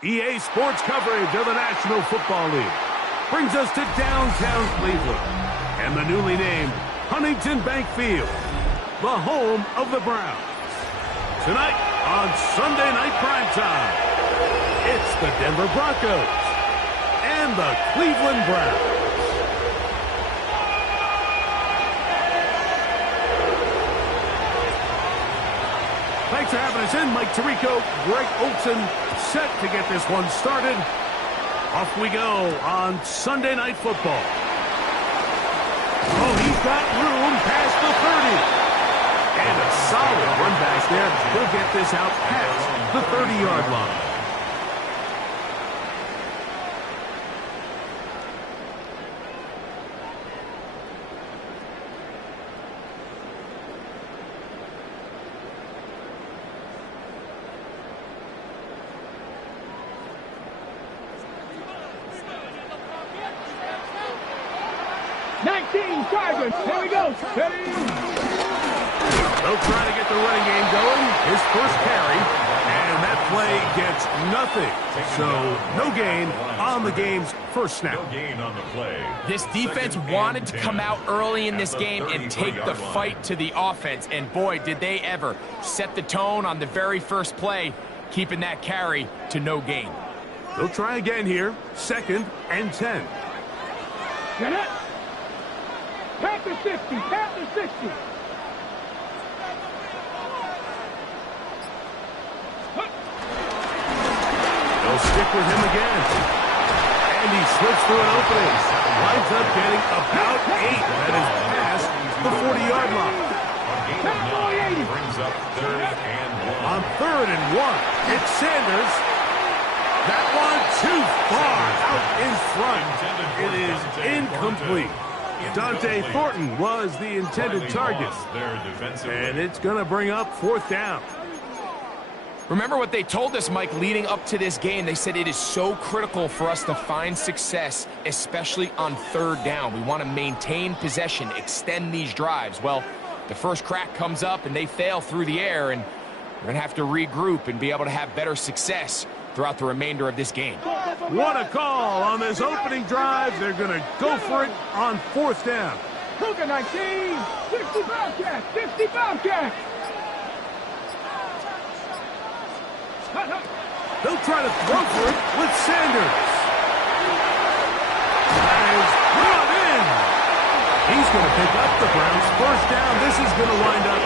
EA Sports coverage of the National Football League brings us to downtown Cleveland and the newly named Huntington Bank Field, the home of the Browns. Tonight on Sunday Night Primetime, it's the Denver Broncos and the Cleveland Browns. Thanks for having us in. Mike Tirico, Greg Olson, set to get this one started. Off we go on Sunday Night Football. Oh, he's got room past the 30. And a solid run back there. He'll get this out past the 30-yard line. Chargers. Here we go. Ready? They'll try to get the running game going. His first carry, and that play gets nothing. So no gain on the game's first snap. No gain on the play. This defense wanted to come out early in this game and take the fight to the offense, and boy, did they ever. Set the tone on the very first play, keeping that carry to no gain. They'll try again here. 2nd and 10. Get it. Panther 60, Panther 60. They'll stick with him again. And he slips through an opening. Winds up getting about 8. That is past the 40-yard line. Brings up 3rd and 1. On 3rd and 1, it's Sanders. That one too far out in front. It is incomplete. Dante Thornton was the intended target. And it's going to bring up 4th down. Remember what they told us, Mike, leading up to this game. They said it is so critical for us to find success, especially on 3rd down. We want to maintain possession, extend these drives. Well, the first crack comes up and they fail through the air, and we're going to have to regroup and be able to have better success throughout the remainder of this game. What a call on this opening drive. They're going to go for it on 4th down. Cougar 19, 60 Bobcat, 60 Bobcat. They'll try to throw for it with Sanders. That is brought in. He's going to pick up the Browns' first down. This is going to wind up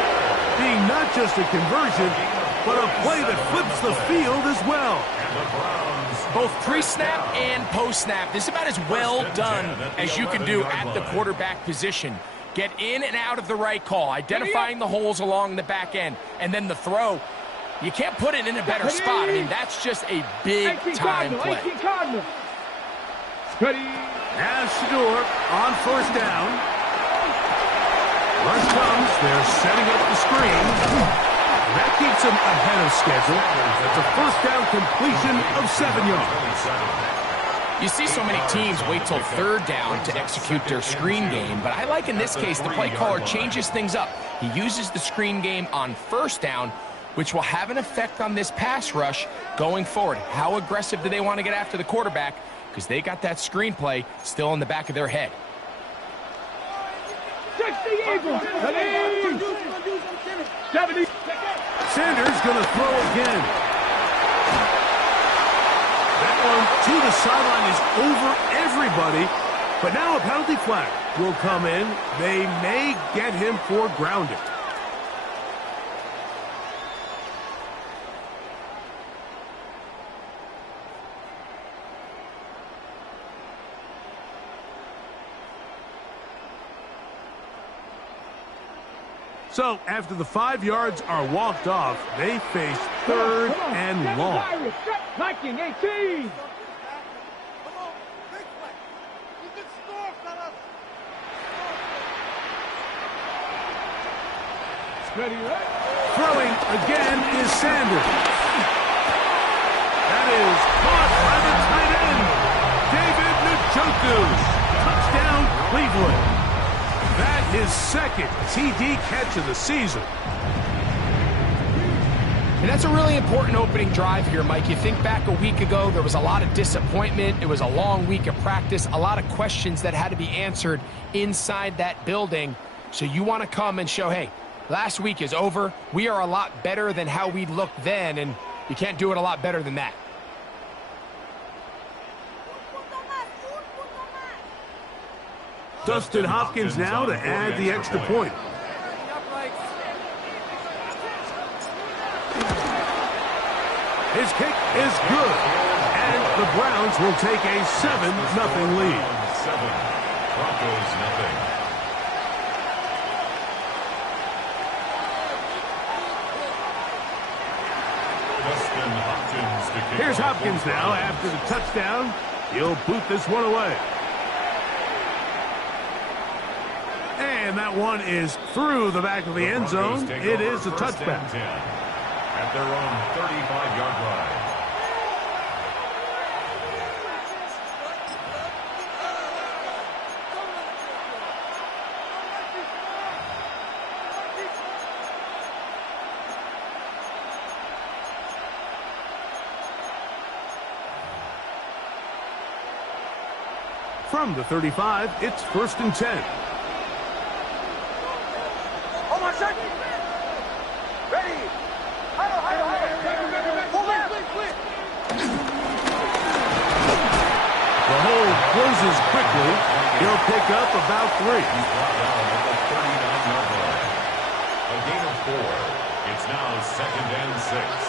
being not just a conversion, but a play that flips the field as well. Both pre-snap and post-snap. This is about as well done as you can do at the quarterback position. Get in and out of the right call, identifying the holes along the back end, and then the throw. You can't put it in a better spot. I mean, that's just a big-time play. As Shador on 1st down. Rush comes. They're setting up the screen. That keeps him ahead of schedule. That's a 1st down completion of 7 yards. You see so many teams wait till 3rd down to execute their screen game, but I like in this case the play caller changes things up. He uses the screen game on 1st down, which will have an effect on this pass rush going forward. How aggressive do they want to get after the quarterback? Because they got that screenplay still in the back of their head. 60 Eagles. 70. Sanders going to throw again. That one to the sideline is over everybody. But now a penalty flag will come in. They may get him for grounding. So, after the 5 yards are walked off, they face 3rd and long. Viking 18. Ready, right? Throwing again is Sanders. That is caught by the tight end, David Njoku. Touchdown, Cleveland. That is second TD catch of the season. And that's a really important opening drive here, Mike. You think back a week ago, there was a lot of disappointment. It was a long week of practice, a lot of questions that had to be answered inside that building. So you want to come and show, hey, last week is over. We are a lot better than how we looked then, and you can't do it a lot better than that. Dustin Hopkins now to add the extra point. His kick is good, and the Browns will take a 7-0 lead. 7, Broncos nothing. Dustin Hopkins to kick Here's off Hopkins both now drives. after the touchdown. He'll boot this one away. And that one is through the back of the end zone. It is a touchback. At their own 35-yard line. From the 35, it's 1st and 10. Hold on, second. Ready. Pull back. The hold closes quickly. He'll pick up about 3. He's brought down at the 39-yard line. A gain of 4. It's now 2nd and 6.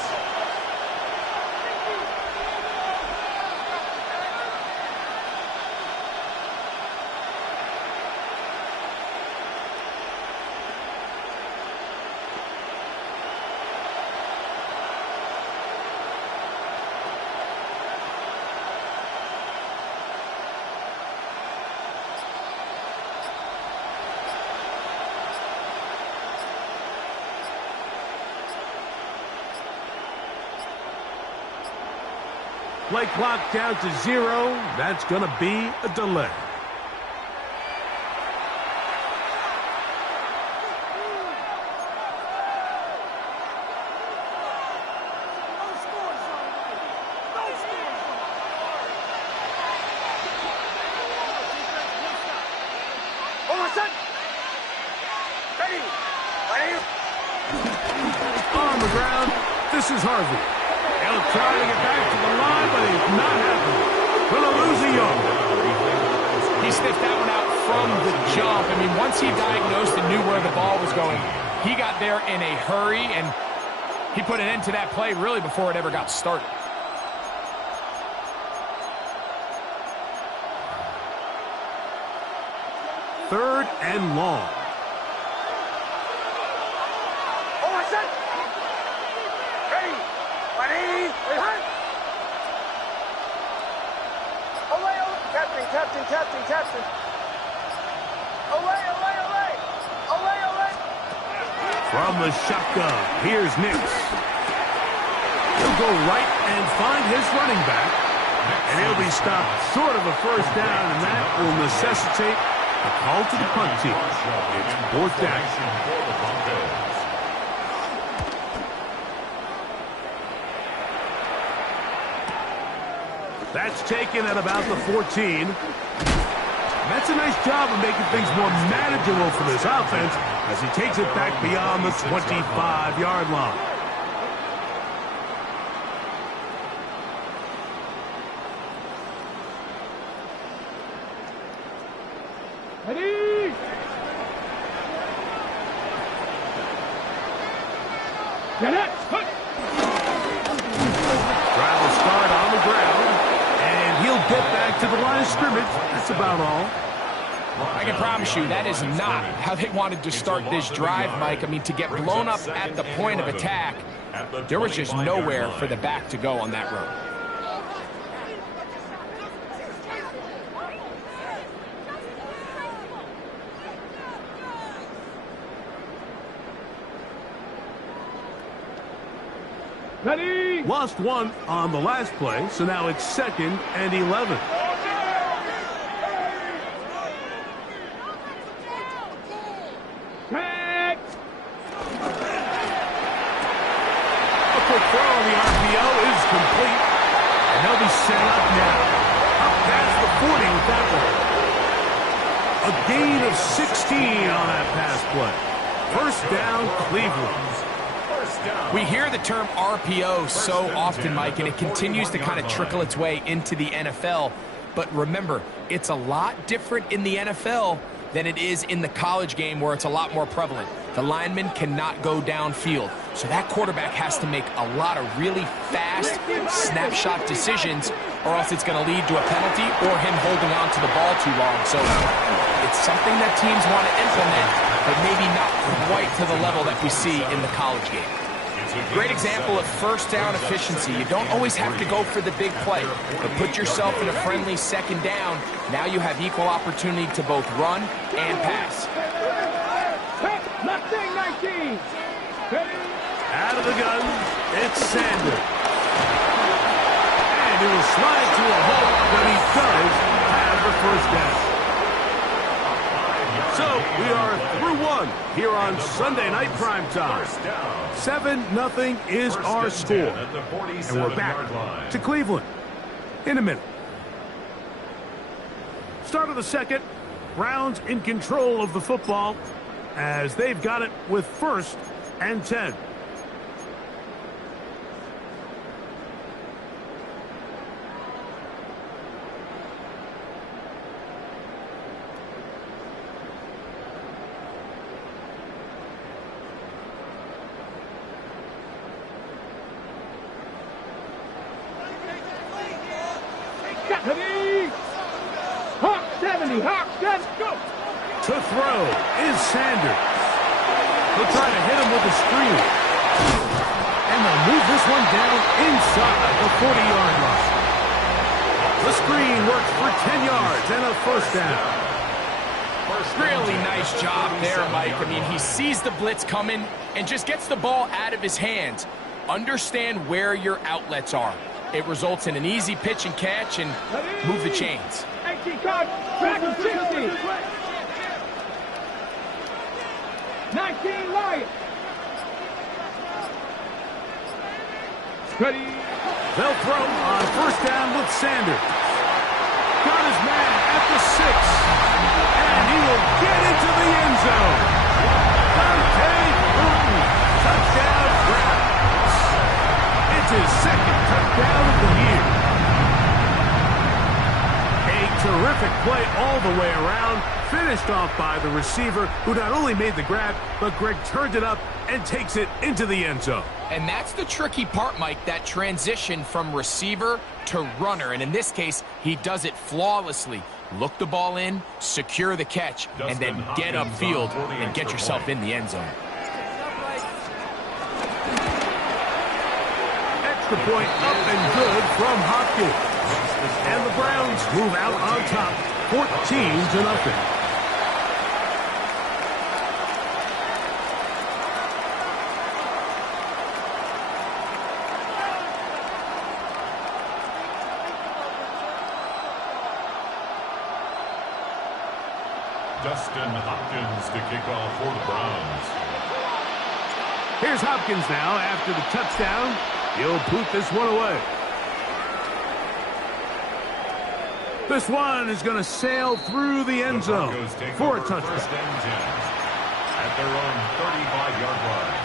Play clock down to 0. That's going to be a delay. Hold on, second. Ready. On the ground, this is Harvey. He'll try to get back to the line, but he's not happy. Gonna lose a yard. He sniffed that one out from the jump. I mean, once he diagnosed and knew where the ball was going, he got there in a hurry, and he put an end to that play really before it ever got started. Third and long. Hold on, second. Ready. Away. Captain. Away. From the shotgun, here's Nix. He'll go right and find his running back. And he'll be stopped short of a first down, and that will necessitate a call to the punt team. It's 4th down. For the Broncos. That's taken at about the 14. That's a nice job of making things more manageable for this offense as he takes it back beyond the 25-yard line. Ready. Get it. Drive will start on the ground, and he'll get back to the line of scrimmage. That's about all. I can promise you that is not how they wanted to start this drive, Mike. I mean, to get blown up at the point of attack, there was just nowhere for the back to go on that run. Ready? Lost one on the last play, so now it's 2nd and 11. Set. A quick throw on the RPO is complete, and they'll be set up now. Up past the 40 with that one. A gain of 16 on that pass play. First down, Cleveland. We hear the term RPO so often, Mike, and it continues to kind of trickle its way into the NFL. But remember, it's a lot different in the NFL than it is in the college game where it's a lot more prevalent. The lineman cannot go downfield. So that quarterback has to make a lot of really fast snapshot decisions, or else it's going to lead to a penalty or him holding on to the ball too long. So it's something that teams want to implement, but maybe not quite to the level that we see in the college game. Great example of first down efficiency. You don't always have to go for the big play, but put yourself in a friendly second down. Now you have equal opportunity to both run and pass. Left thing, 19. Ready? Out of the gun, it's Sanders. And he'll slide to a halt, but he does have the first down. So we are through one here on Sunday Night Primetime. 7-0 is our score. And we're back to Cleveland in a minute. Start of the second. Browns in control of the football as they've got it with 1st and 10. Ready? Hawk 70. Hawk, let's go. To throw is Sanders. They'll try to hit him with a screen. And they'll move this one down inside the 40-yard line. The screen works for 10 yards and a first down. Really nice job there, Mike. I mean, he sees the blitz coming and just gets the ball out of his hands. Understand where your outlets are. It results in an easy pitch and catch and move the chains. 18 card, back and 60. 19 Lions. Ready? They'll throw on first down with Sanders. Got his man at the 6. And he will get into the end zone. Dante Burton, touchdown Browns. It's his 2nd touchdown of the year. A terrific play all the way around, finished off by the receiver, who not only made the grab, but Greg turned it up and takes it into the end zone. And that's the tricky part, Mike, that transition from receiver to runner. And in this case, he does it flawlessly. Look the ball in, secure the catch, and then get upfield and get yourself in the end zone. Extra point up and good from Hopkins. And the Browns move out on top, 14-0. Dustin Hopkins to kick off for the Browns. Here's Hopkins now after the touchdown. He'll poot this one away. This one is going to sail through the end zone for a touchdown. First and 10 at their own 35-yard line.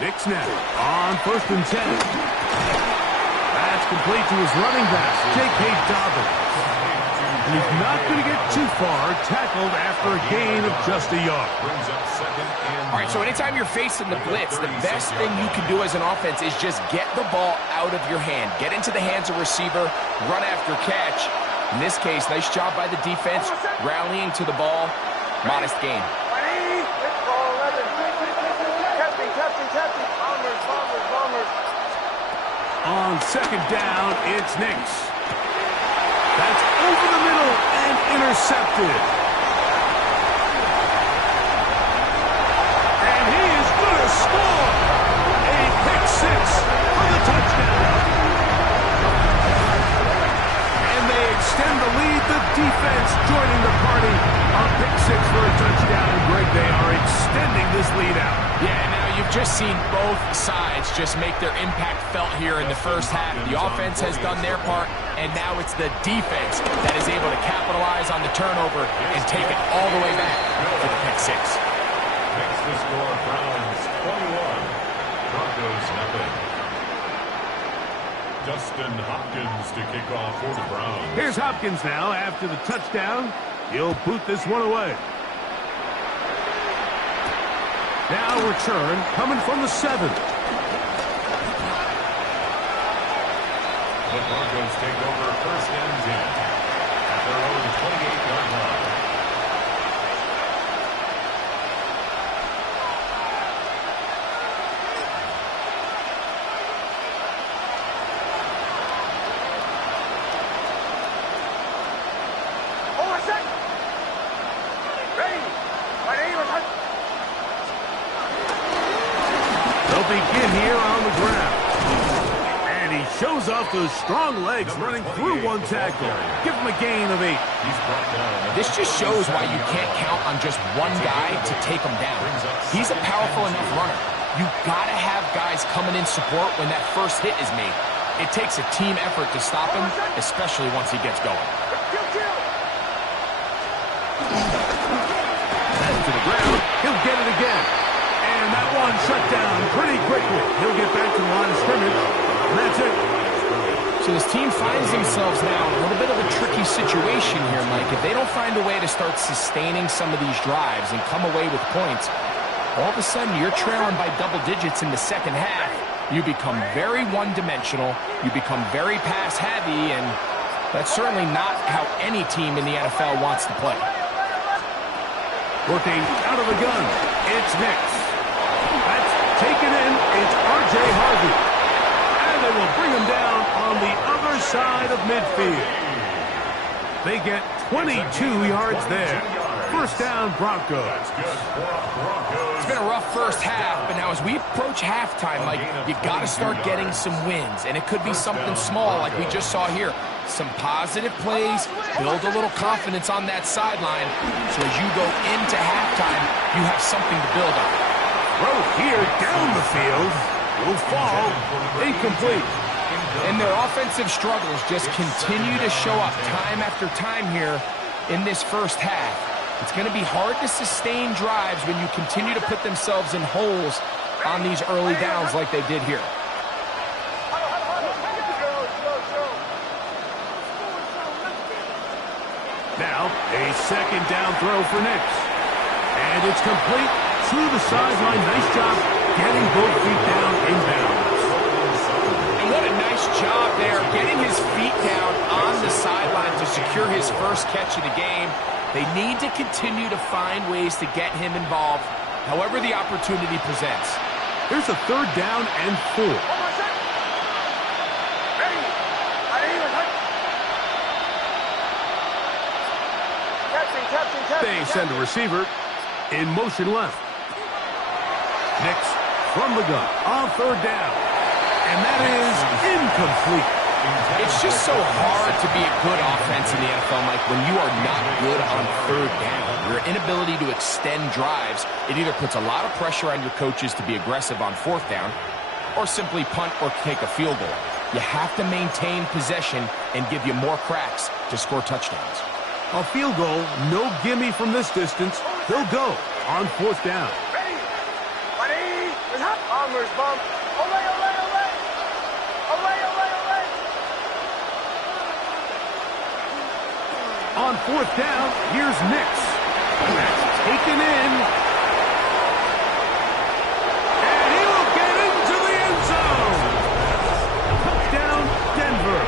Nick snap on 1st and 10. That's complete to his running back, J.K. Dobbins. And he's not going to get too far, tackled after a gain of just a yard. All right, so anytime you're facing the blitz, the best thing you can do as an offense is just get the ball out of your hand. Get into the hands of receiver, run after catch. In this case, nice job by the defense, rallying to the ball. modest gain. On second down, it's Nix. That's over the middle and intercepted. And he is going to score. A pick six for the touchdown. And they extend the lead. The defense joining the party on pick six for a touchdown. And Greg, they are extending this lead out. Yeah, now you've just seen both sides just make their impact felt here in the first half. The offense has done their part, and now it's the defense that is able to capitalize on the turnover and take it all the way back for the pick six. Makes the score Browns 21, Broncos nothing. Dustin Hopkins to kick off for the Browns. Here's Hopkins now after the touchdown. He'll boot this one away. Now return coming from the 7. The Broncos take over first and 10 at their own 28-yard line. They'll begin here on the ground. And he shows off those strong legs running through one tackle. Give him a gain of 8. This just shows why you can't count on just one guy to take him down. He's a powerful enough runner. You got to have guys coming in support when that first hit is made. It takes a team effort to stop him, especially once he gets going. Back to the ground. He'll get it again. And that one shut down pretty quickly. He'll get back to the line of scrimmage. And that's it. So this team finds themselves now in a little bit of a tricky situation here, Mike. If they don't find a way to start sustaining some of these drives and come away with points, all of a sudden you're trailing by double digits in the second half. You become very one-dimensional. You become very pass-heavy, and that's certainly not how any team in the NFL wants to play. Working out of the gun. It's Nix. That's taken in. It's R.J. Harvey. And they will bring him down on the other side of midfield. They get 22 yards there. First down, Broncos. It's been a rough first half, but now as we approach halftime, Mike, you got to start getting some wins. And it could be something small like we just saw here. Some positive plays, build a little confidence on that sideline. So as you go into halftime, you have something to build on. Throw here down the field. Will fall. Incomplete. And their offensive struggles just continue to show up time after time here in this first half. It's going to be hard to sustain drives when you continue to put themselves in holes on these early downs like they did here. Now, a second down throw for Nix. And it's complete to the sideline. Nice job getting both feet down inbounds. And what a nice job there, getting his feet down on the sideline to secure his first catch of the game. They need to continue to find ways to get him involved, however the opportunity presents. Here's a third down and 4. They send a receiver in motion left. Nix from the gun on third down. And that is incomplete. It's just so hard to be a good offense in the NFL, Mike, when you are not good on third down. Your inability to extend drives, it either puts a lot of pressure on your coaches to be aggressive on fourth down or simply punt or take a field goal. You have to maintain possession and give you more cracks to score touchdowns. A field goal, no gimme from this distance. He'll go on fourth down. On fourth down, here's Nix. That's taken in. And he will get into the end zone. Touchdown, Denver.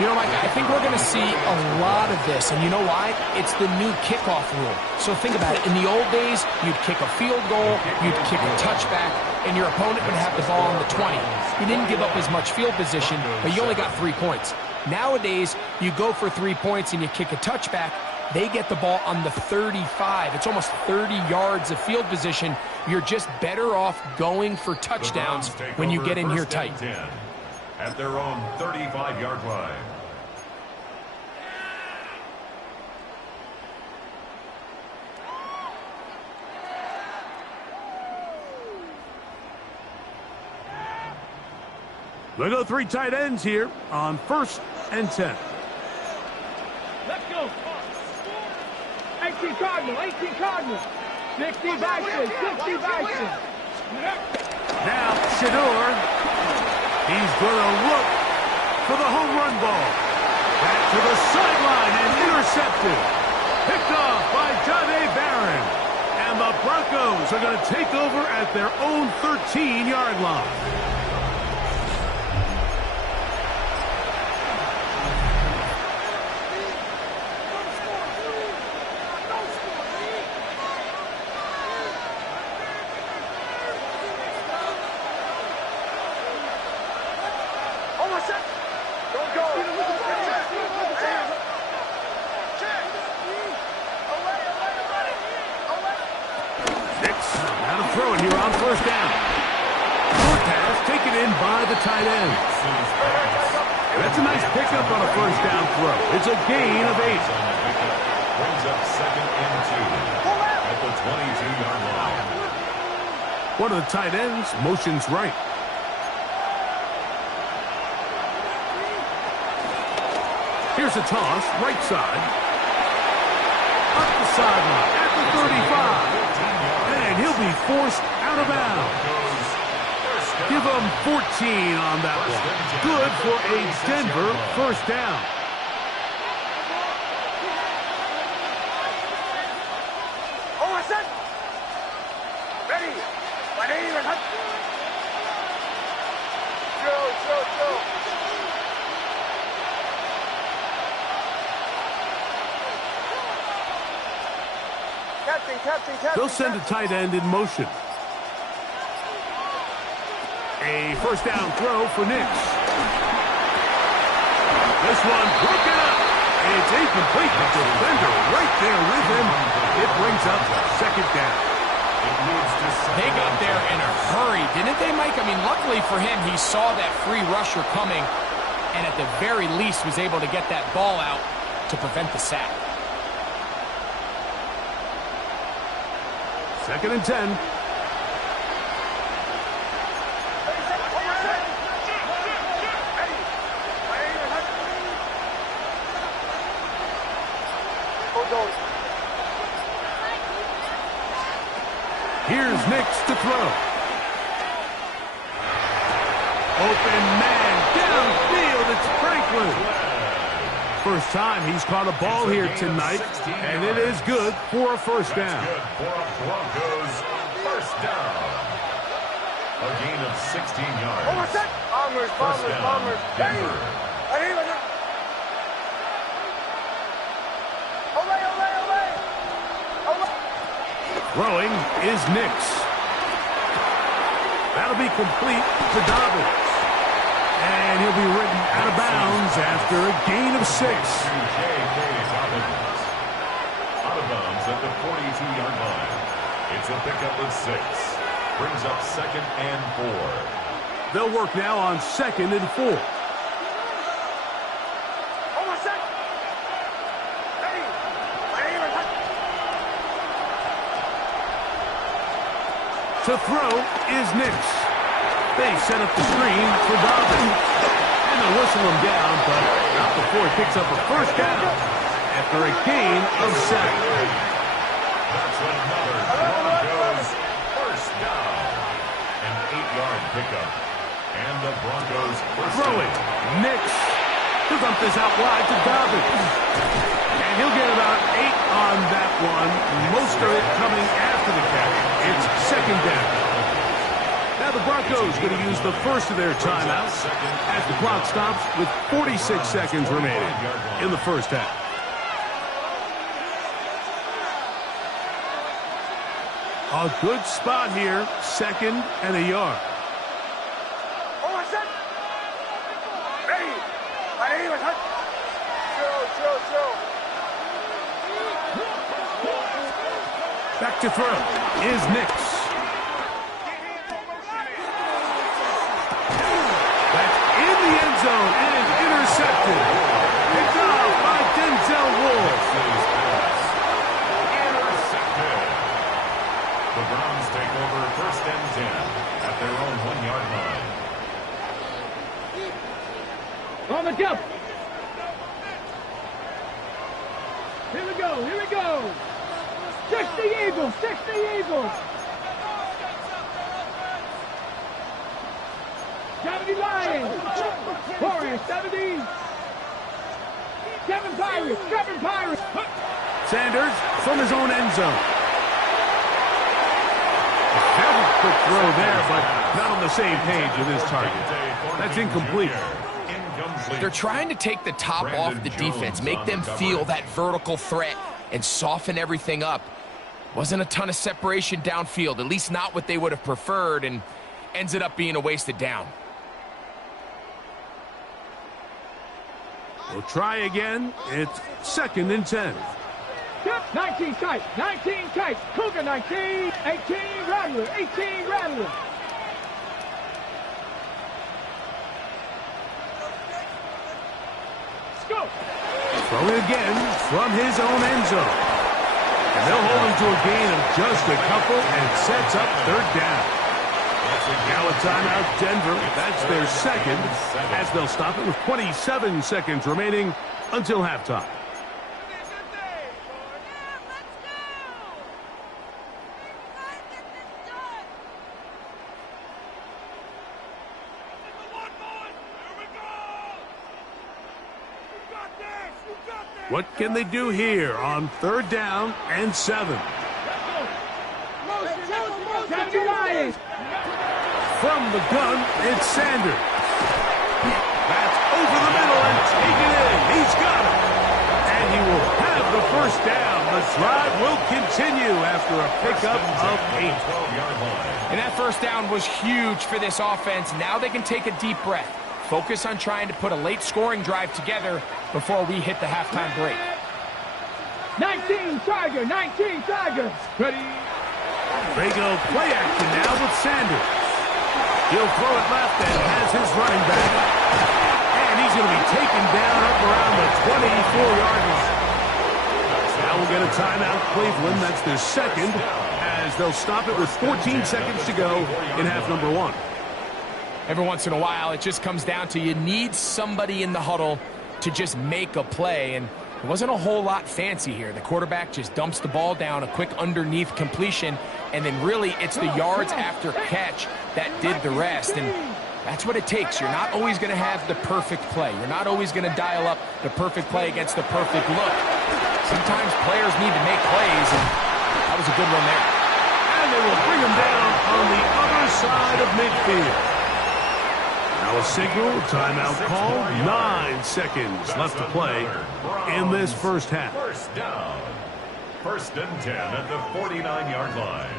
You know, Mike, I think we're going to see a lot of this. And you know why? It's the new kickoff rule. So think about it. In the old days, you'd kick a field goal, you'd kick a touchback, and your opponent would have the ball on the 20. You didn't give up as much field position, but you only got 3 points. Nowadays, you go for 3 points and you kick a touchback. They get the ball on the 35. It's almost 30 yards of field position. You're just better off going for touchdowns when you get in here tight. At their own 35-yard line. They go 3 tight ends here on 1st and 10. Let's go. 18 Cardinal, 18 Cardinal. 60 Bison, 60 Bison. Now, Shador. He's going to look for the home run ball. Back to the sideline and intercepted. Picked off by Jahdae Barron. And the Broncos are going to take over at their own 13-yard line. Tight end. That's a nice pickup on a 1st down throw. It's a gain of 8. Brings up 2nd and 2 at the 22-yard line. One of the tight ends motions right. Here's a toss, right side. Up the sideline at the 35. And he'll be forced out of bounds. Give them 14 on that one. Good for a Denver 1st down. Ready. Captain. They'll send a tight end in motion. A 1st down throw for Nix. This one broken up. It's incomplete. The defender right there with him. It brings up 2nd down. They got there in a hurry, didn't they, Mike? I mean, luckily for him, he saw that free rusher coming and at the very least was able to get that ball out to prevent the sack. 2nd and 10. Here's Nix to throw. Open man downfield. It's Franklin. First time he's caught a ball here tonight, and it is good for a 1st down. Good for a Broncos 1st down. A gain of 16 yards. Bombers. Denver. Throwing is Nix. That'll be complete to Dobbins. And he'll be ridden out of bounds after a gain of 6. Out of bounds at the 42-yard line. It's a pickup of 6. Brings up 2nd and 4. They'll work now on 2nd and 4. To throw is Nix. They set up the screen for Dobbins. And they'll whistle him down, but not before he picks up a 1st down after a gain of 7. That's another Broncos 1st down. An 8-yard pickup. And the Broncos 1st throwing. down. Nix. He'll dump this out wide to Dobbins. And he'll get about 8 on that one. Most of it coming after the catch. It's 2nd down. Now the The Broncos going to use the first of their timeouts as the clock stops with 46 seconds remaining in the first half. A good spot here, 2nd and a yard. Back to throw is Nix. That's in the end zone and intercepted. Picked off by Denzel Wolf. Intercepted. The Browns take over 1st and 10 at their own 1-yard line. On the jump. Here we go, here we go. 60 Eagles, 60 Eagles. 70 Lions. Warriors, 70. 7 Pirates, 7 Pirates. Sanders from his own end zone. Very quick throw there, but not on the same page with his target. That's incomplete. They're trying to take the top off the defense, make them feel that vertical threat, and soften everything up. Wasn't a ton of separation downfield, at least not what they would have preferred, and ends up being a wasted down. We'll try again. It's 2nd and 10. 19 tight, 19 tight. Cougar 19, 18 Rattler, 18 Rattler. Let's go. Throwing again from his own end zone. And they'll hold him to a gain of just a couple and sets up 3rd down. Now a timeout, Denver. That's their 2nd, as they'll stop it with 27 seconds remaining until halftime. What can they do here on 3rd down and 7? From the gun, it's Sanders. That's over the middle and taken in. He's got it. And he will have the 1st down. The drive will continue after a pickup of 8. And that 1st down was huge for this offense. Now they can take a deep breath. Focus on trying to put a late scoring drive together before we hit the halftime break. 19 Tiger, 19 Tiger. Ready? They go play action now with Sanders. He'll throw it left and has his running back. And he's going to be taken down up around the 24-yard line. Now we'll get a timeout, Cleveland. That's their 2nd, as they'll stop it with 14 seconds to go in half number 1. Every once in a while, it just comes down to you need somebody in the huddle to just make a play, and it wasn't a whole lot fancy here. The quarterback just dumps the ball down, a quick underneath completion, and then really it's the yards after catch that did the rest, and that's what it takes. You're not always going to have the perfect play. You're not always going to dial up the perfect play against the perfect look. Sometimes players need to make plays, and that was a good one there. And they will bring him down on the other side of midfield. Now a signal, timeout call, 9 seconds left to play in this first half. 1st down. 1st and 10 at the 49-yard line.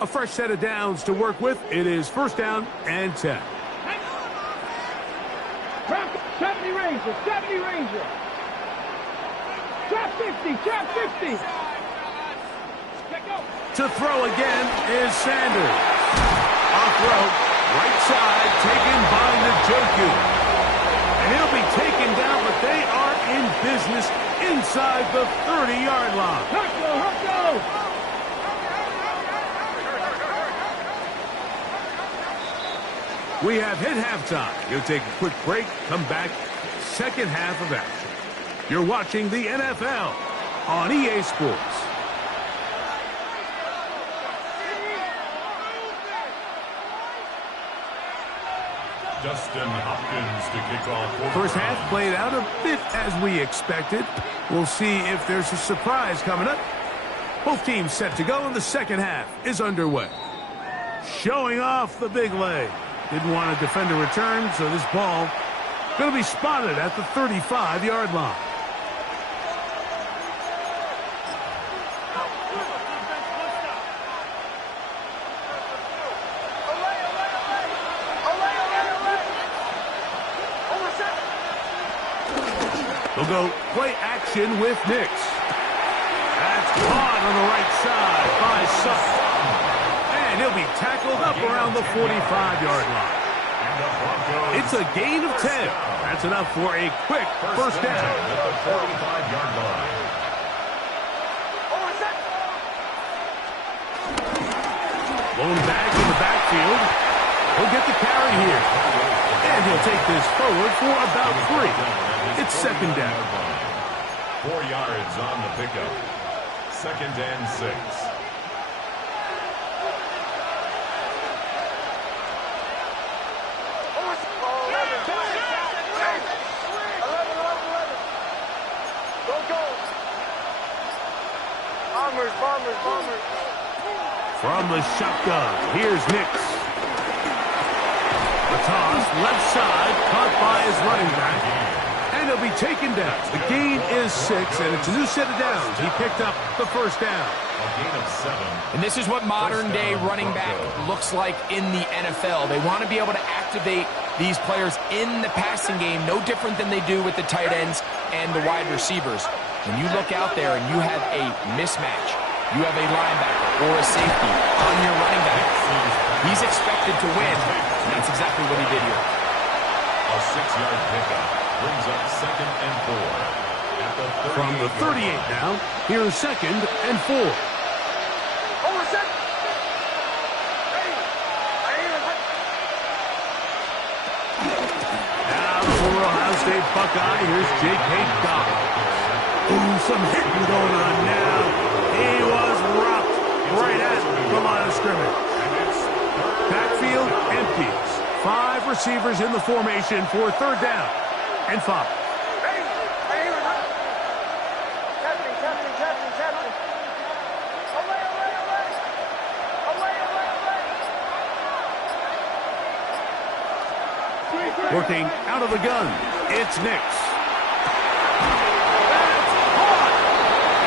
A fresh set of downs to work with. It is 1st down and 10. 70 Ranger, 70 Ranger. Trap 50, trap 50. To throw again is Sanders. Off rope, right side, taken by Njoku. And he'll be taken down, but they are in business inside the 30-yard line. Huckle. We have hit halftime. You'll take a quick break, come back, 2nd half of action. You're watching the NFL on EA Sports. Dustin Hopkins to kick off. First half played out a bit as we expected. We'll see if there's a surprise coming up. Both teams set to go, and the second half is underway. Showing off the big leg. Didn't want to defend a return, so this ball going to be spotted at the 35-yard line. They'll go play action with Nix. That's caught on the right side by Sutton. And he'll be tackled up around the 45-yard line. It's a gain of 10. That's enough for a quick first down. At the 45-yard line. Blown back in the backfield. He'll get the carry here. And he'll take this forward for about 3. It's second down. 4 yards on the pickup. Second and 6. Bombers. From the shotgun, here's Nix. The toss, left side, caught by his running back. And he'll be taken down. The gain is 6, and it's a new set of downs. He picked up the first down. A gain of 7. And this is what modern-day running back looks like in the NFL. They want to be able to activate these players in the passing game, no different than they do with the tight ends and the wide receivers. When you look out there and you have a mismatch, you have a linebacker or a safety on your running back, he's expected to win, and that's exactly what he did here. A 6-yard pickup brings up second and 4. At the 38 From the 38 now, here's second and 4. Now the former Ohio State Buckeye, here's J.K. Dobbins. Ooh, some hitting going on now. He was rocked right at the line of scrimmage. Backfield empties. 5 receivers in the formation for third down and 5. Working out of the gun, it's Nix.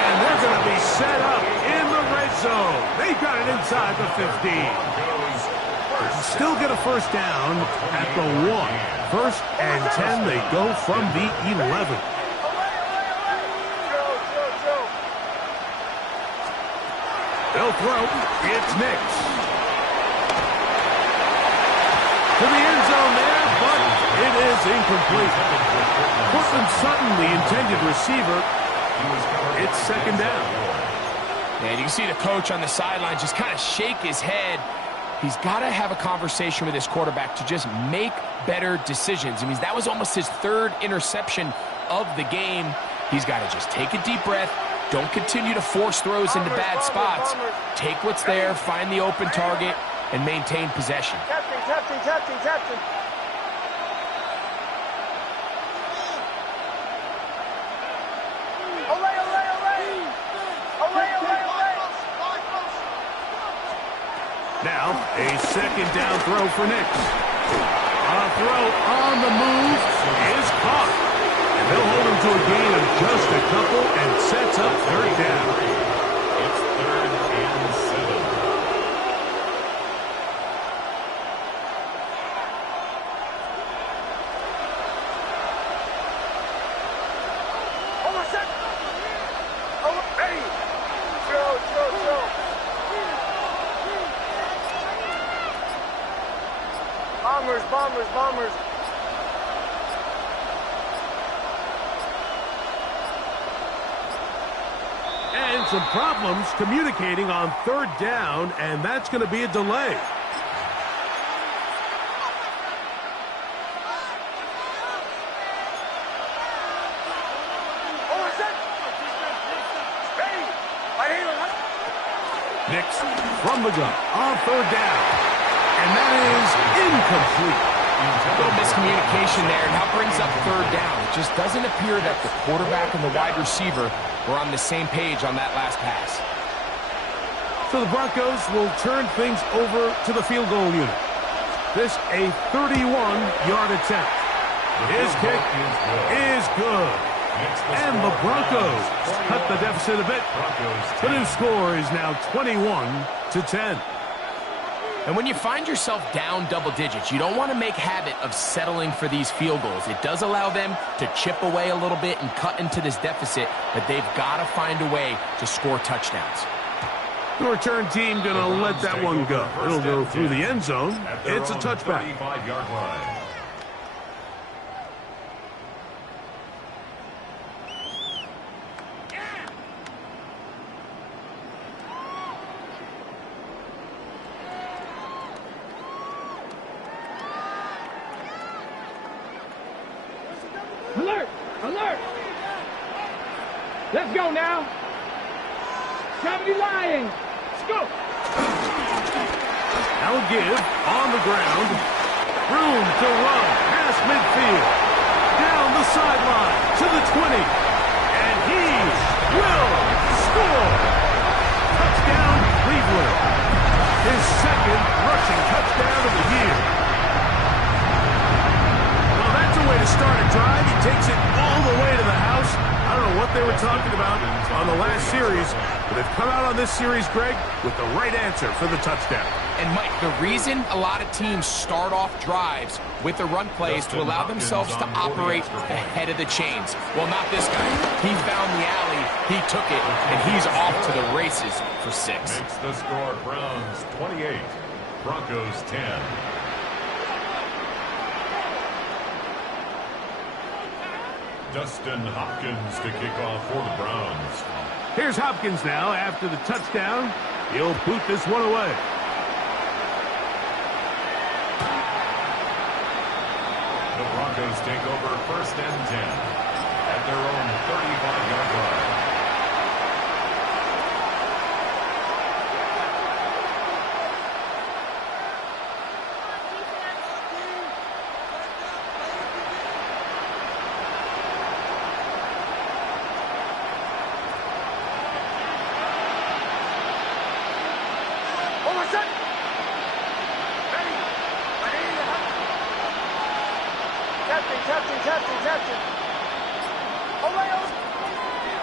And they're going to be set up in the red zone. They got it inside the 15. Still get a first down at the 1. First and 10, they go from the 11. They'll throw. It's Nix. To the end zone there, but it is incomplete. Cortland Sutton, the intended receiver. It's second down. And you can see the coach on the sideline just kind of shake his head. He's got to have a conversation with his quarterback to just make better decisions. I mean, that was almost his 3rd interception of the game. He's got to just take a deep breath. Don't continue to force throws into bad spots. Take what's there, find the open target, and maintain possession. Captain. Now, a second down throw for Nix. A throw on the move is caught. And they'll hold him to a gain of just a couple and sets up third down. It's 3rd and 7. Bombers. And some problems communicating on third down, and that's going to be a delay. Nix from the gun on third down. And that is incomplete. A little miscommunication there, and that brings up third down. It just doesn't appear that the quarterback and the wide receiver were on the same page on that last pass. So the Broncos will turn things over to the field goal unit. This a 31-yard attempt. His kick is good. And the Broncos cut the deficit a bit. The new score is now 21-10. And when you find yourself down double digits, you don't want to make habit of settling for these field goals. It does allow them to chip away a little bit and cut into this deficit, but they've got to find a way to score touchdowns. The return team going to let that one go. It'll go through the end zone. It's a touchback. 35-yard line. Alert! Alert! Let's go now. Gravity lying. Let's go. Now a give on the ground. Room to run past midfield. Down the sideline to the 20. And he will score. Touchdown, Cleveland. His second rushing touchdown of the year. Well, that's a way to start a drive. He takes it all the way to the house. I don't know what they were talking about on the last series, but they've come out on this series, Greg, with the right answer for the touchdown. And, Mike, the reason a lot of teams start off drives with the run plays to allow themselves to operate ahead of the chains. Well, not this guy. He found the alley, he took it, and he's off to the races for 6. Makes the score Browns 28, Broncos 10. Dustin Hopkins to kick off for the Browns. Here's Hopkins now after the touchdown. He'll boot this one away. The Broncos take over 1st and 10 at their own 35-yard line.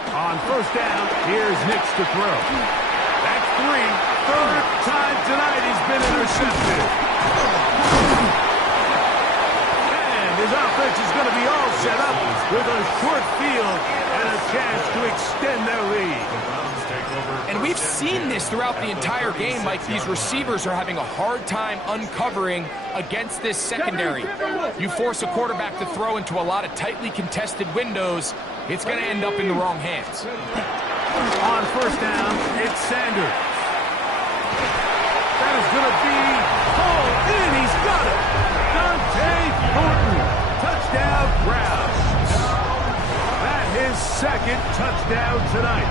On 1st down, here's Nix to throw. That's 3. Third time tonight he's been intercepted. And his offense is going to be all set up with a short field and a chance to extend their lead. And we've seen this throughout the entire game, Mike. These receivers are having a hard time uncovering against this secondary. You force a quarterback to throw into a lot of tightly contested windows, it's going to end up in the wrong hands. On 1st down, it's Sanders. That is going to be hauled in. He's got it. Dante Thornton. Touchdown, Browns. That his second touchdown tonight.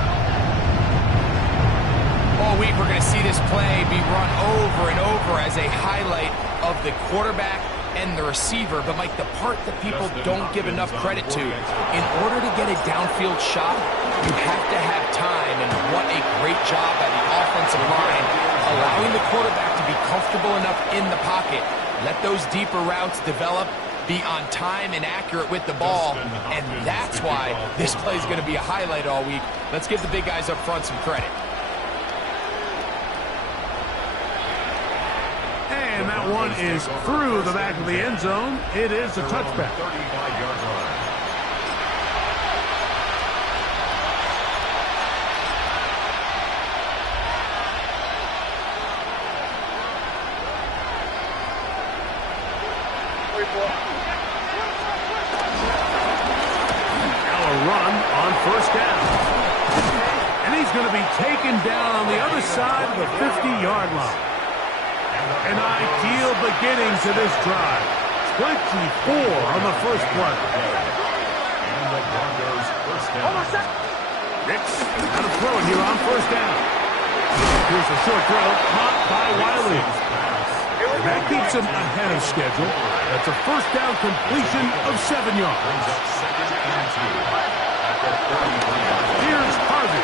All week we're going to see this play be run over and over as a highlight of the quarterback and the receiver. But, Mike, the part that people don't give enough credit to, in order to get a downfield shot, you have to have time. And what a great job by the offensive line, allowing the quarterback to be comfortable enough in the pocket, let those deeper routes develop, be on time and accurate with the ball. And that's why this play is going to be a highlight all week. Let's give the big guys up front some credit. And that one is through the back of the end zone. It is a touchback. 35-yard line. Now a run on 1st down. And he's going to be taken down on the other side of the 50-yard line. An ideal beginning to this drive. 24 on the first play. And the Broncos 1st down. Nix out of throw it here on 1st down. Here's a short throw, caught by Wiley. And that keeps him ahead of schedule. That's a first down completion of 7 yards. Brings up second and 2 at the 33-yard line. Here's Harvey.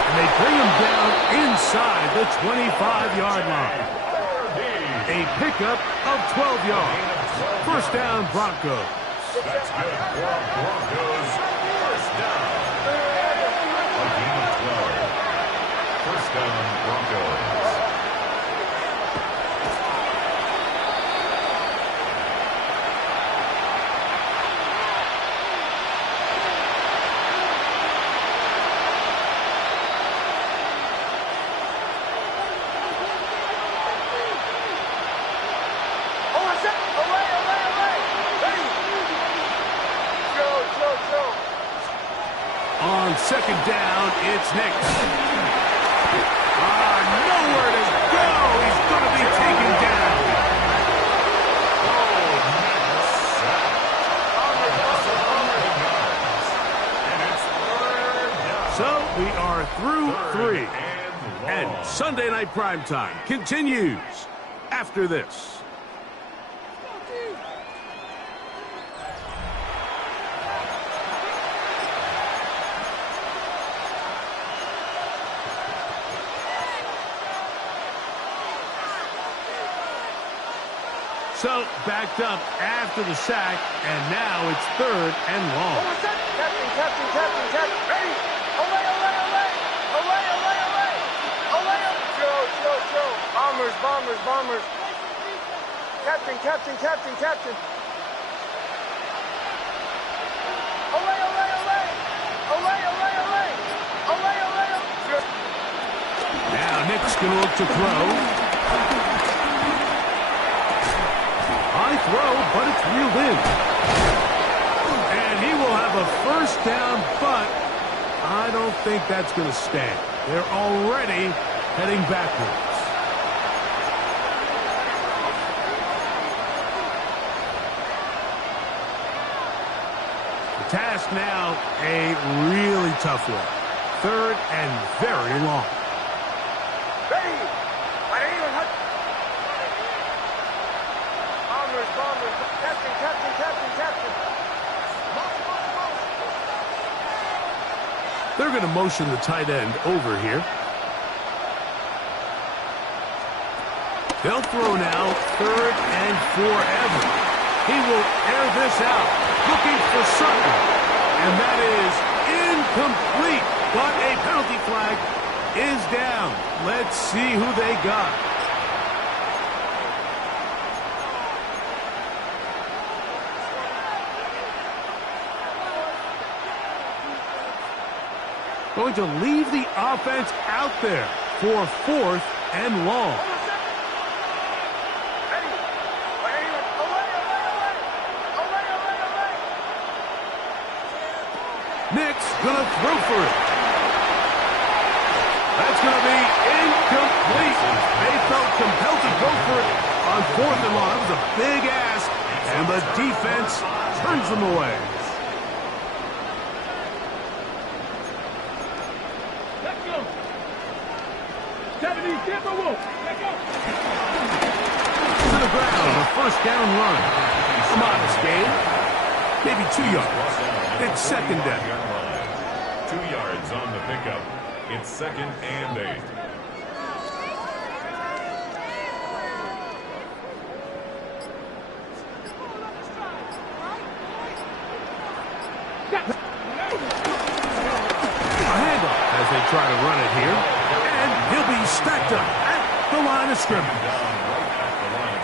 And they bring him down inside the 25-yard line. A pickup of 12 yards. First down, Broncos. That's good for Broncos. First down. A gain of 12. First down, Broncos. On second down, it's Nick. Nowhere to go. He's going to be taken down. So we are through 3. And Sunday Night Primetime continues after this. So, backed up after the sack, and now it's 3rd and long. Captain. Ready. Away. Go. Bombers. Captain. Away. Now Nick's going to look to throw. High throw, but it's reeled in. And he will have a first down, but I don't think that's going to stand. They're already heading backwards. The task now, a really tough one. 3rd and very long. Ready. Bombers. Captain. They're going to motion the tight end over here. They'll throw now 3rd and forever. He will air this out, looking for Sutton. And that is incomplete. But a penalty flag is down. Let's see who they got. Going to leave the offense out there for 4th and long. Nick's going to throw for it. That's going to be incomplete. They felt compelled to go for it on 4th and long. That was a big ask, and the defense turns them away. To the ground, a first down run. A modest gain. Maybe 2 yards. It's 2nd down. 2 yards on the pickup. It's 2nd and 8. A handoff as they try to run it here. And he'll be stacked up at the line of scrimmage.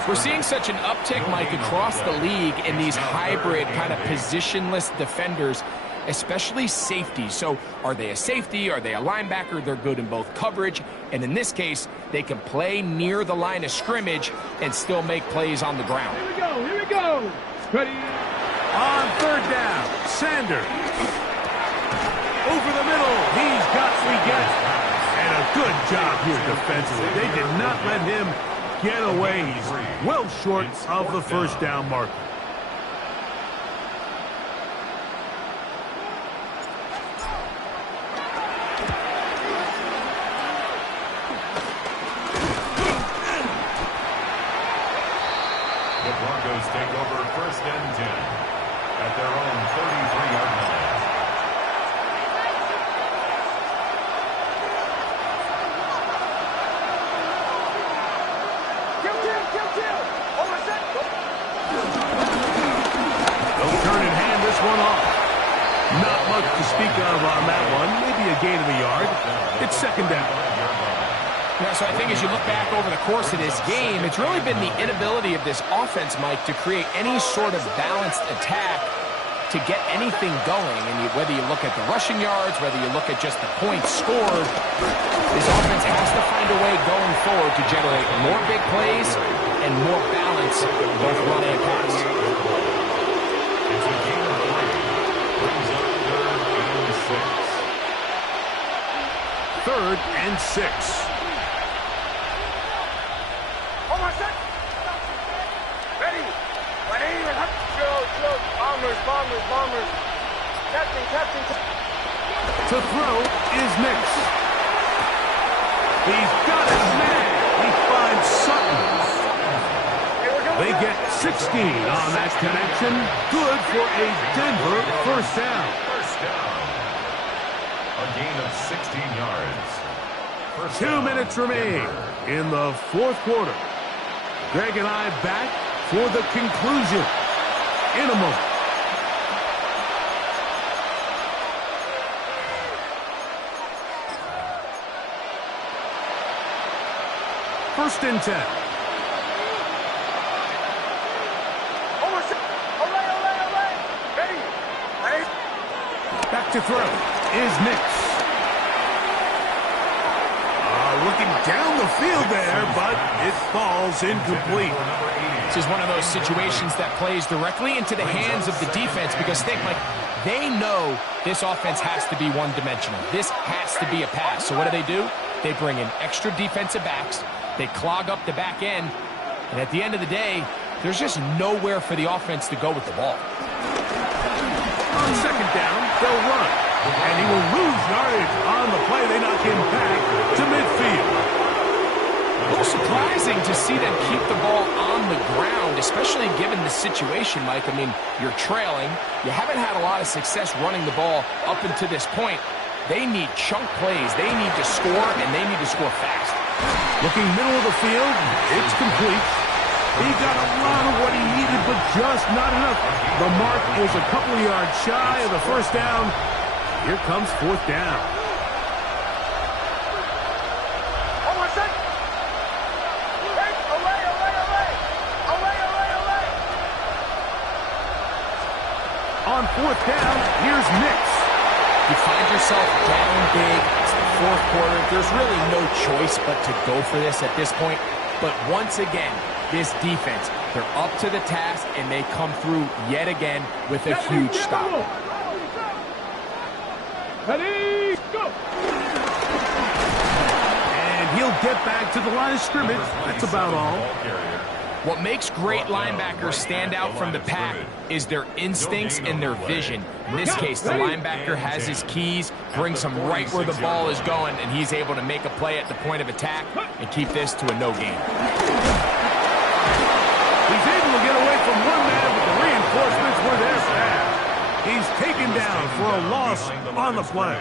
We're seeing such an uptick, Mike, across the league in these hybrid kind of positionless defenders, especially safety. So are they a safety? Are they a linebacker? They're good in both coverage. And in this case, they can play near the line of scrimmage and still make plays on the ground. Here we go. Ready. On 3rd down, Sanders. Over the middle, he's got Leggett. And a good job here defensively. They did not let him get away. He's well short of the first down marker. and 10 at their own 33-yard line. They'll turn and hand this one off. Not much to speak of on that one. Maybe a gain of a yard. It's second down. Yeah, so I think as you look back over the course of this game, it's really been the inability of this offense, Mike, to create any sort of balanced attack to get anything going. And whether you look at the rushing yards, whether you look at just the points scored, this offense has to find a way going forward to generate more big plays and more balance, both run and pass. It's a gain of 3. Brings up 3rd and 6. 3rd and 6. Bombers. Captain. To throw is Nix. He's got his man. He finds Sutton. They get 16 on that connection. Good for a Denver first down. A gain of 16 yards. 2 minutes remain in the 4th quarter. Greg and I back for the conclusion in a moment. First and 10. Back to throw is Nix. Looking down the field there, but it falls incomplete. This is one of those situations that plays directly into the hands of the defense because think, Mike, they know this offense has to be one-dimensional. This has to be a pass. So what do? They bring in extra defensive backs. They clog up the back end, and at the end of the day, there's just nowhere for the offense to go with the ball. On second down, they'll run, and he will lose yardage on the play. They knock him back to midfield. A little surprising to see them keep the ball on the ground, especially given the situation, Mike. I mean, you're trailing. You haven't had a lot of success running the ball up until this point. They need chunk plays. They need to score, and they need to score fast. Looking middle of the field, it's complete. He got a lot of what he needed, but just not enough. The mark is a couple of yards shy of the first down. Here comes 4th down. On 4th down, here's Nix. You find yourself down big. It's the 4th quarter. There's really no choice but to go for this at this point. But once again, this defense, they're up to the task, and they come through yet again with a huge stop. Ready, go! And he'll get back to the line of scrimmage. That's about all. What makes great linebackers stand out from the pack is their instincts and their vision. In this case, the linebacker has his keys, brings him right where the ball is going, and he's able to make a play at the point of attack and keep this to a no gain. He's able to get away from one man, but the reinforcements were there fast. He's taken down for a loss on the play.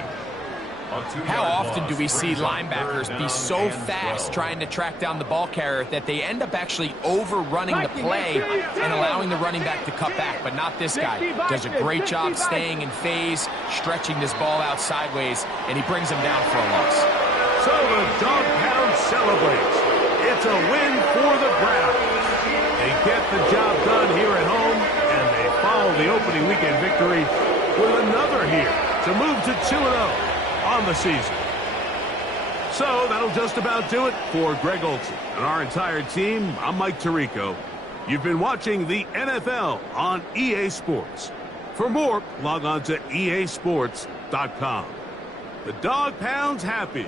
How often do we see linebackers be so fast trying to track down the ball carrier that they end up actually overrunning the play and allowing the running back to cut back? But not this guy. Does a great job staying in phase, stretching this ball out sideways, and he brings him down for a loss. So the Dog Pound celebrates. It's a win for the Browns. They get the job done here at home, and they follow the opening weekend victory with another here to move to 2-0. On the season. So that'll just about do it for Greg Olson and our entire team. I'm Mike Tirico. You've been watching the NFL on EA Sports. For more, log on to easports.com. The Dog Pound's happy.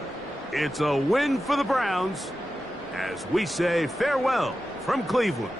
It's a win for the Browns as we say farewell from Cleveland.